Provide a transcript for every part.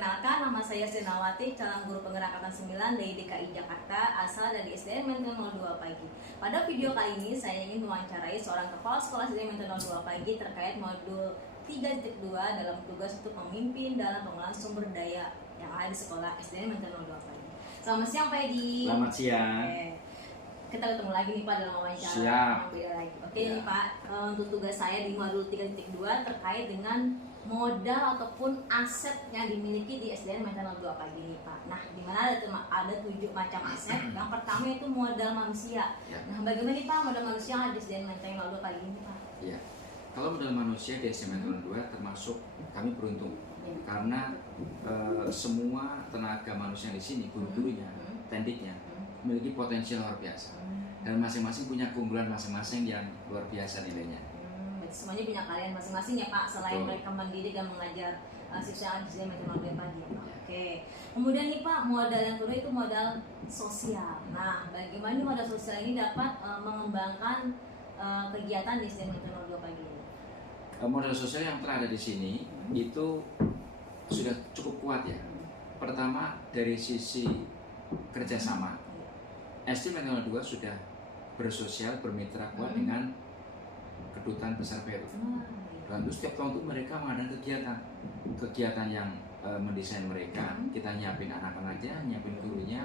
Perkenalkan, nama saya Senawati, calon guru penggerak angkatan 9 dari DKI Jakarta, asal dari SDN Menteng 02 Pagi. Pada video kali ini, saya ingin mewawancarai seorang kepala sekolah SDN Menteng 02 Pagi terkait modul 3.2 dalam tugas untuk memimpin dalam pengelolaan sumber daya yang ada di sekolah SDN Menteng 02 Pagi. Selamat siang Pak Edi. Selamat siang. Kita ketemu lagi nih Pak dalam wawancara. Siap. Oke nih Pak, untuk tugas saya di modul 3.2 terkait dengan modal ataupun aset yang dimiliki di SDN Menteng 02 Pagi nih Pak. Nah, di mana ada 7 macam aset. Yang pertama itu modal manusia. Ya. Nah, bagaimana nih Pak modal manusia yang ada di SDN Menteng 02 Pagi ini Pak? Ya. Kalau modal manusia di SDN Menteng 02 termasuk kami beruntung karena semua tenaga manusia di sini, guru-gurunya, tendiknya memiliki potensi luar biasa dan masing-masing punya keunggulan masing-masing yang luar biasa nilainya. Semuanya punya kalian masing-masing ya Pak, selain mereka mendidik dan mengajar siswa yang di SDN Menteng 02 Pagi ya Pak. Oke. Kemudian nih Pak, modal yang kedua itu modal sosial. Nah, bagaimana nih modal sosial ini dapat mengembangkan kegiatan di SDN Menteng 02 Pagi ini? Modal sosial yang telah ada di sini itu sudah cukup kuat ya. Pertama dari sisi kerjasama, SDN Menteng 02 sudah bersosial, bermitra kuat dengan Kedutaan Besar Peru. Lalu setiap tahun itu mereka mengadakan kegiatan yang mendesain mereka. Kita nyiapin anak-anaknya, nyiapin gurunya.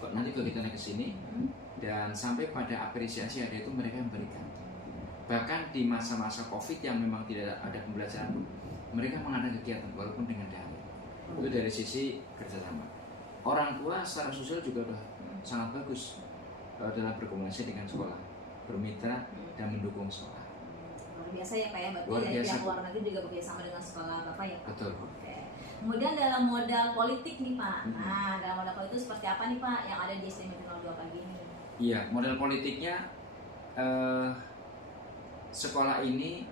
Nanti kegiatannya ke sini dan sampai pada apresiasi ada itu mereka memberikan. Bahkan di masa-masa COVID yang memang tidak ada pembelajaran, mereka mengadakan kegiatan walaupun dengan daring. Itu dari sisi kerjasama. Orang tua secara sosial juga sudah sangat bagus dalam berkomunikasi dengan sekolah, bermitra dan mendukung sekolah. Luar biasa ya Pak ya, berarti Luar dari biasa, pihak luar negeri juga bekerjasama dengan sekolah Bapak ya Pak? Betul. Oke. Kemudian dalam modal politik nih Pak, nah dalam modal politik itu seperti apa nih Pak yang ada di SDN Menteng 02 Pagi ini? Iya, modal politiknya sekolah ini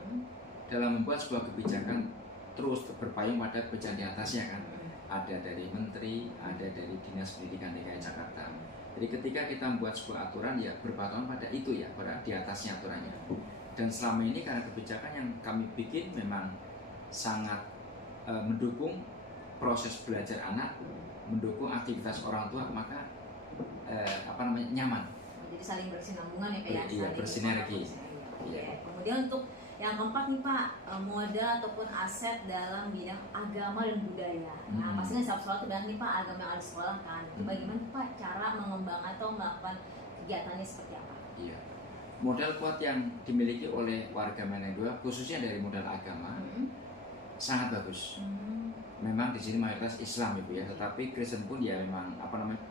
dalam membuat sebuah kebijakan terus berpayung pada kebijakan di atasnya kan. Ada dari menteri, ada dari Dinas Pendidikan DKI Jakarta. Jadi ketika kita membuat sebuah aturan ya berpatokan pada itu ya, pada di atasnya aturannya. Dan selama ini karena kebijakan yang kami bikin memang sangat mendukung proses belajar anak, mendukung aktivitas orang tua, maka nyaman. Jadi saling bersinambungan ya Pak ya? Iya, bersinergi. Iya. Kemudian untuk yang keempat nih Pak, modal ataupun aset dalam bidang agama dan budaya. Nah, pastinya setiap sekolah itu banyak nih Pak agama yang ada di sekolah kan. Itu bagaimana Pak cara mengembangkan atau melakukan kegiatannya seperti apa? Iya. Modal kuat yang dimiliki oleh warga Menteng 02 khususnya dari modal agama sangat bagus. Memang di sini mayoritas Islam Ibu ya, tetapi Kristen pun ya memang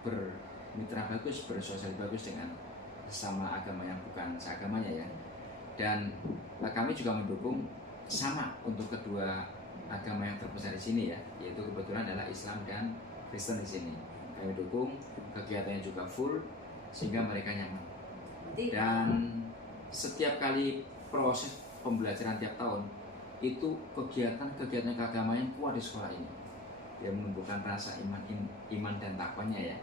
bermitra bagus, bersosial bagus dengan sesama agama yang bukan seagamanya ya. Dan kami juga mendukung sama untuk kedua agama yang terbesar di sini ya, yaitu kebetulan adalah Islam dan Kristen di sini. Kami dukung kegiatannya juga full sehingga mereka nyaman. Dan setiap kali proses pembelajaran tiap tahun itu kegiatan keagamaan yang kuat di sekolah ini, dia menumbuhkan rasa iman dan takwanya ya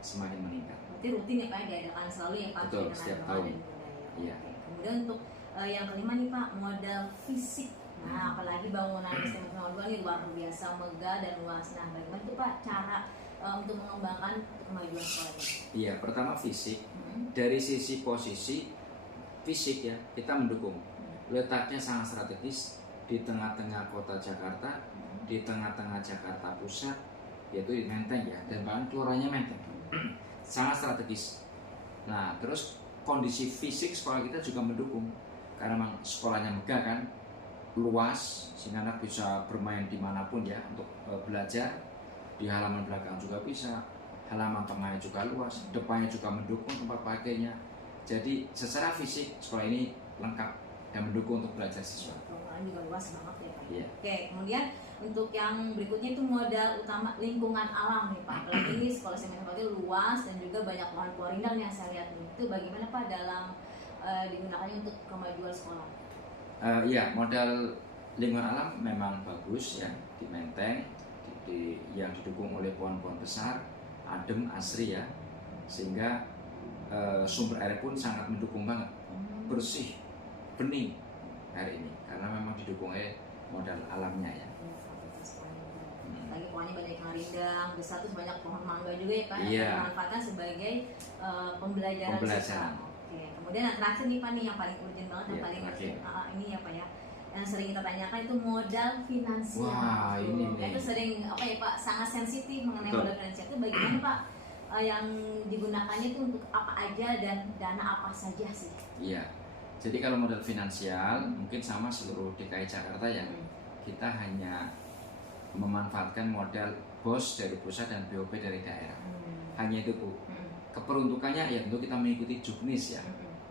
semakin meningkat. Berarti rutin ya Pak diadakan selalu ya Pak? Betul, setiap tahun. Iya. Kemudian untuk yang kelima nih Pak, modal fisik. Nah, apalagi bangunan SDN Menteng 02 ini luar biasa megah dan luas. Nah, bagaimana tuh Pak cara untuk mengembangkan kemajuan sekolah ini? Iya, pertama fisik. Dari sisi posisi fisik ya, kita mendukung. Letaknya sangat strategis di tengah-tengah kota Jakarta, di tengah-tengah Jakarta Pusat, yaitu di Menteng ya, dan bahkan kelurahannya Menteng. Sangat strategis. Nah, terus kondisi fisik sekolah kita juga mendukung karena memang sekolahnya megah kan, luas sehingga anak bisa bermain dimanapun ya untuk belajar. Di halaman belakang juga bisa, halaman tengahnya juga luas, depannya juga mendukung tempat pakainya. Jadi secara fisik sekolah ini lengkap dan mendukung untuk belajar siswa. Ruangan juga luas banget ya Pak. Iya. Oke, kemudian untuk yang berikutnya itu modal utama lingkungan alam nih Pak. Apalagi ini sekolah SDN Menteng 02 luas dan juga banyak pohon-pohon rindang yang saya lihat nih. Itu bagaimana Pak dalam digunakannya untuk kemajuan sekolah? Iya, modal lingkungan alam memang bagus ya di Menteng, yang didukung oleh pohon-pohon besar, adem, asri ya, sehingga sumber air pun sangat mendukung banget, bersih, bening air ini, karena memang didukung oleh modal alamnya ya. Lagi pohonnya banyak yang rindang, besar terus banyak pohon mangga juga ya Pak, Iya. yang dimanfaatkan sebagai pembelajaran Pembelajaran. siswa. Oke, kemudian yang terakhir nih Pak nih yang paling urgent banget, yang Iya, paling terakhir. ini ya Pak ya, yang sering kita tanyakan itu modal finansial. Wah, Tuh, ini nih. itu sering apa ya Pak, sangat sensitif mengenai Betul. modal finansial itu bagaimana Pak yang digunakannya itu untuk apa aja dan dana apa saja sih? Iya. Jadi kalau modal finansial mungkin sama seluruh DKI Jakarta ya. Kita hanya memanfaatkan modal BOS dari pusat dan BOP dari daerah. Hanya itu Bu. Keperuntukannya ya tentu kita mengikuti juknis ya,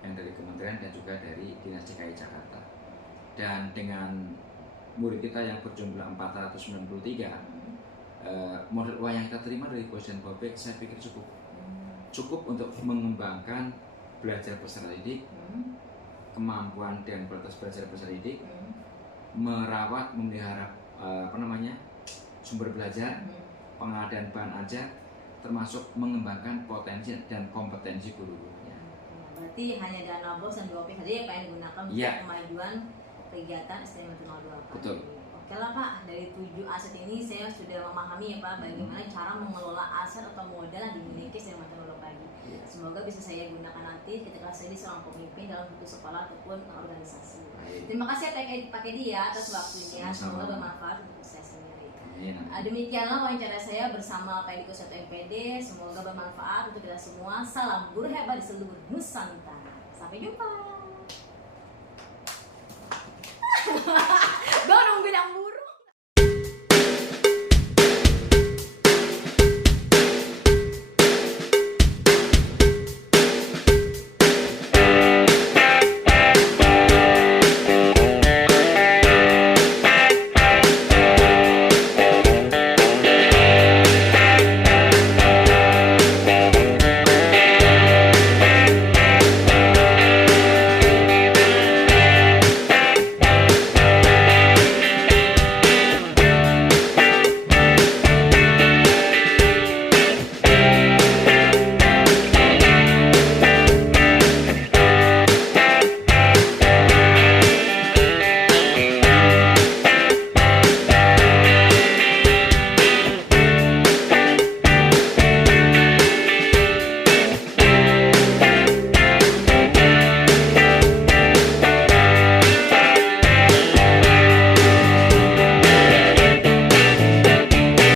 yang dari kementerian dan juga dari Dinas DKI Jakarta. Dan dengan murid kita yang berjumlah 493, modal uang yang kita terima dari BOS dan BOP saya pikir cukup untuk mengembangkan belajar peserta didik, kemampuan dan kualitas belajar peserta didik, merawat, memelihara sumber belajar, pengadaan bahan ajar, termasuk mengembangkan potensi dan kompetensi guru-gurunya. Berarti hanya dana BOS dan BOP saja ya Pak yang digunakan untuk Iya. kemajuan kegiatan SDM 02 Pak. Betul. Oke lah Pak, dari 7 aset ini saya sudah memahami ya Pak bagaimana cara mengelola aset atau modal yang dimiliki SDM 02 pagi. Iya. Semoga bisa saya gunakan nanti ketika saya di seorang pemimpin dalam bentuk sekolah ataupun organisasi. Baik. Terima kasih ya Pak Kedi ya atas waktunya. Sama-sama. Semoga bermanfaat untuk saya sendiri. Amin. Demikianlah wawancara saya bersama Pak Edi Kuswoyo MPD. Semoga bermanfaat untuk kita semua. Salam guru hebat di seluruh Nusantara. Sampai jumpa. Gue nungguin yang buruk.